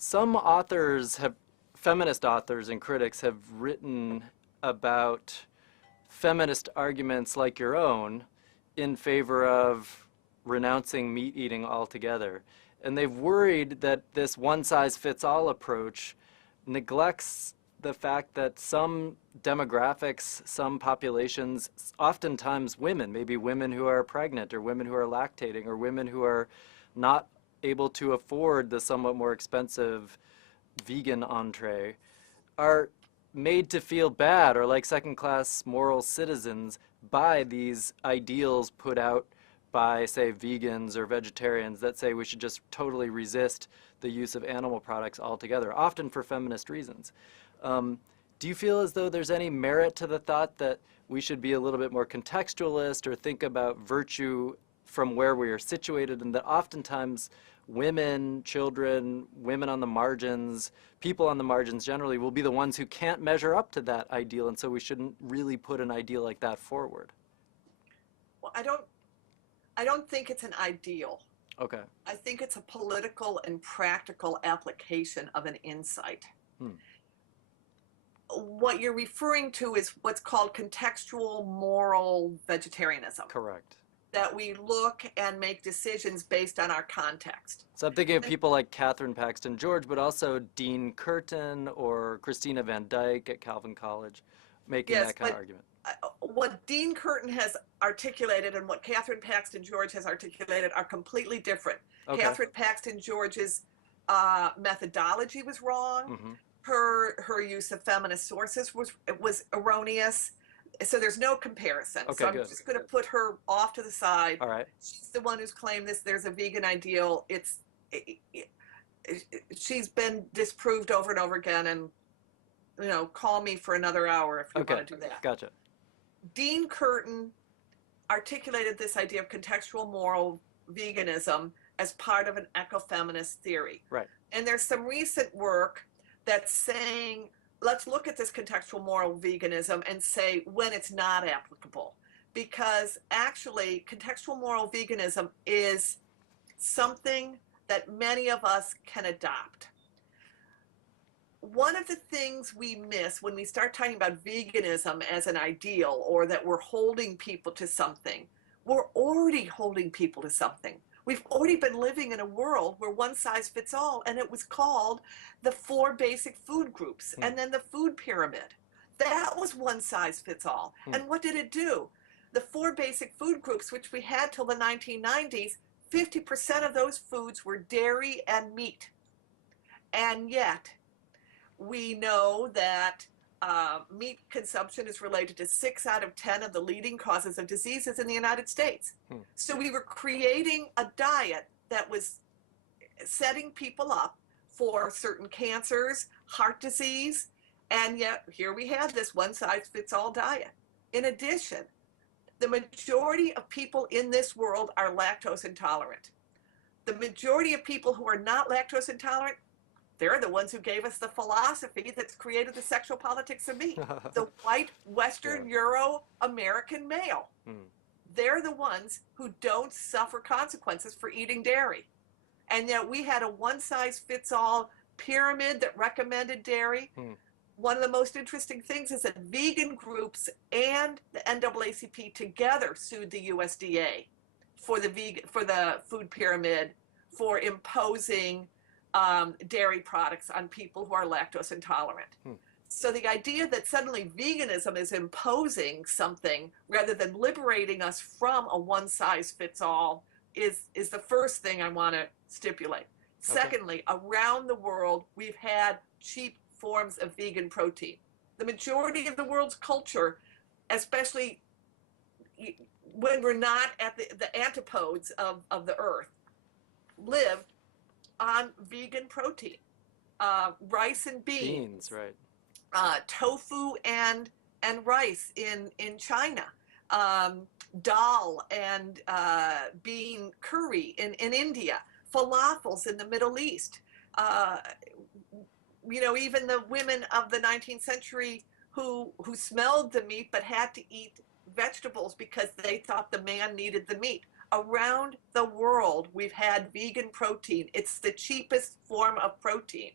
Some authors have, feminist authors and critics have written about feminist arguments like your own in favor of renouncing meat eating altogether. And they've worried that this one-size-fits-all approach neglects the fact that some demographics, some populations, oftentimes women, maybe women who are pregnant or women who are lactating or women who are not able to afford the somewhat more expensive vegan entree, are made to feel bad or like second-class moral citizens by these ideals put out by, say, vegans or vegetarians that say we should just totally resist the use of animal products altogether, often for feminist reasons. Do you feel as though there's any merit to the thought that we should be a little bit more contextualist or think about virtue from where we are situated, and that oftentimes women, children, women on the margins, people on the margins generally will be the ones who can't measure up to that ideal, and so we shouldn't really put an ideal like that forward? Well, I don't think it's an ideal. Okay. I think it's a political and practical application of an insight. What you're referring to is what's called contextual moral vegetarianism. Correct. That we look and make decisions based on our context. So I'm thinking of people like Catherine Paxton George, but also Dean Curtin or Christina Van Dyke at Calvin College, making that kind of argument. What Dean Curtin has articulated and what Catherine Paxton George has articulated are completely different. Okay. Catherine Paxton George's methodology was wrong. Mm-hmm. Her use of feminist sources was erroneous. So there's no comparison. Okay, so I'm just going to put her off to the side. All right. She's the one who's claimed this. There's a vegan ideal. She's been disproved over and over again. And call me for another hour if you want to do that. Gotcha. Dean Curtin articulated this idea of contextual moral veganism as part of an ecofeminist theory. Right. And there's some recent work that's saying, let's look at this contextual moral veganism and say when it's not applicable. Because actually, contextual moral veganism is something that many of us can adopt. One of the things we miss when we start talking about veganism as an ideal, or that we're holding people to something, we're already holding people to something. We've already been living in a world where one size fits all, and it was called the 4 basic food groups, and then the food pyramid. That was one size fits all. And what did it do? The 4 basic food groups, which we had till the 1990s, 50% of those foods were dairy and meat. And yet, we know that meat consumption is related to 6 out of 10 of the leading causes of diseases in the United States. So we were creating a diet that was setting people up for certain cancers, heart disease, and yet here we have this one-size-fits-all diet. In addition, the majority of people in this world are lactose intolerant. The majority of people who are not lactose intolerant, they're the ones who gave us the philosophy that's created the sexual politics of meat. The white, Western, Euro-American male. They're the ones who don't suffer consequences for eating dairy. And yet we had a one-size-fits-all pyramid that recommended dairy. One of the most interesting things is that vegan groups and the NAACP together sued the USDA for the food pyramid for imposing dairy products on people who are lactose intolerant. So the idea that suddenly veganism is imposing something rather than liberating us from a one-size-fits-all is the first thing I want to stipulate. Secondly, around the world, we've had cheap forms of vegan protein. The majority of the world's culture, especially when we're not at the antipodes of the earth, lived on vegan protein, rice and beans. Right. Tofu and rice in China, dal and bean curry in India, falafels in the Middle East. Even the women of the 19th century who smelled the meat but had to eat vegetables because they thought the man needed the meat. Around the world, we've had vegan protein. It's the cheapest form of protein.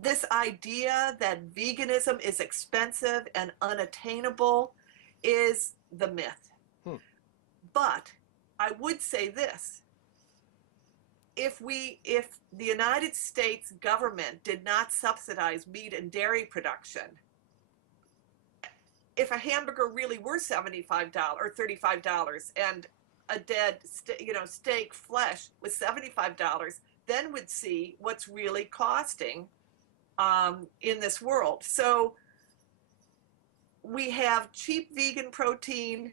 This idea that veganism is expensive and unattainable is the myth. But I would say this. If the United States government did not subsidize meat and dairy production, if a hamburger really were $75 or $35 and a dead steak flesh was $75, then we'd see what's really costing in this world. So we have cheap vegan protein.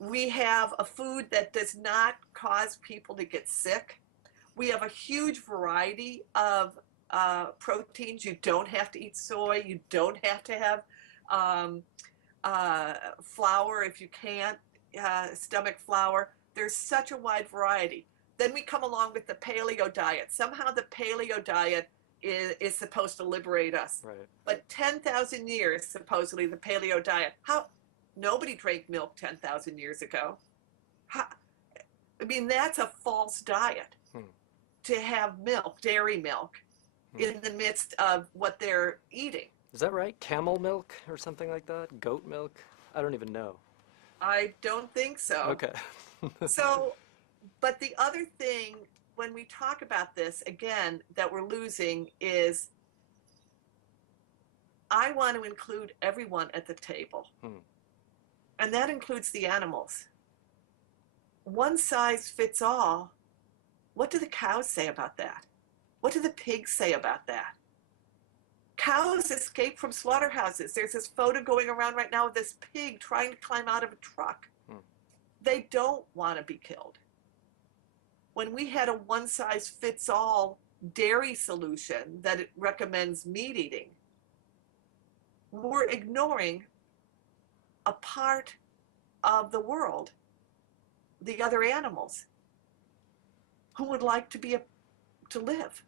We have a food that does not cause people to get sick. We have a huge variety of proteins. You don't have to eat soy. You don't have to have flour if you can't stomach flour. There's such a wide variety. Then we come along with the paleo diet. Somehow the paleo diet is supposed to liberate us. Right. But 10,000 years, supposedly, the paleo diet. Nobody drank milk 10,000 years ago. I mean, that's a false diet to have milk, dairy milk, in the midst of what they're eating. Is that right? Camel milk or something like that? Goat milk? I don't even know. I don't think so. Okay. But the other thing, when we talk about this, again, that we're losing is I want to include everyone at the table. And that includes the animals. One size fits all. What do the cows say about that? What do the pigs say about that? Cows escape from slaughterhouses. There's this photo going around right now of this pig trying to climb out of a truck. They don't want to be killed. When we had a one-size-fits-all dairy solution that it recommends meat eating, we're ignoring a part of the world, the other animals, who would like to live.